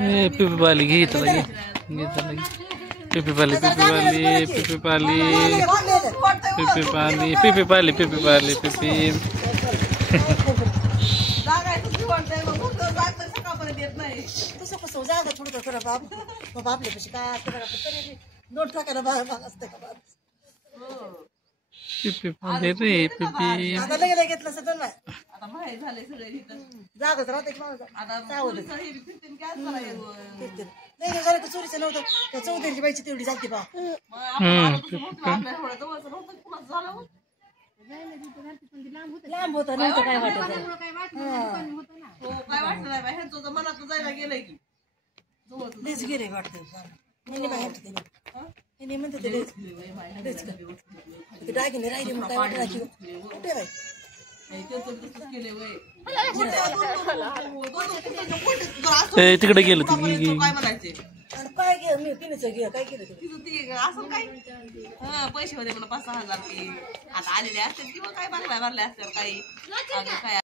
पिपी पाली घे त्याला घे त्याला घे पिपी पाली पिपी पाली पिपी पाली पिपी पाली पिपी पाली पिपी पाली पिपी तसं कसं जागा थोडं खरं बाप बाबा आपल्या पैसे काय तरी दोन टाकायला भाग असते का बाप पिपी पाली रे पिपी आता लगेच घेतलं असं नाही आता माहिती झाले सगळे जागाच राहते की आता नाही झालं चोरीचं नव्हतं त्या चौधरीची बाईची तेवढी जाते बा लांब होतं नव्हतं काय वाटत काय वाटलं नाही बाई ह्यांचं मनात जायला गेलंय की लेच गेले वाटतं बाहेर म्हणते ते डागिने राहिले मग काय वाटलं कुठे बाई तिकडे गेलं काय म्हणायचे काय केलं मी पिण्याचं घे काय केलं असं काय पैसे होते मला 5-6 हजार आता आलेले असतील किंवा काय भरले असतील काही काय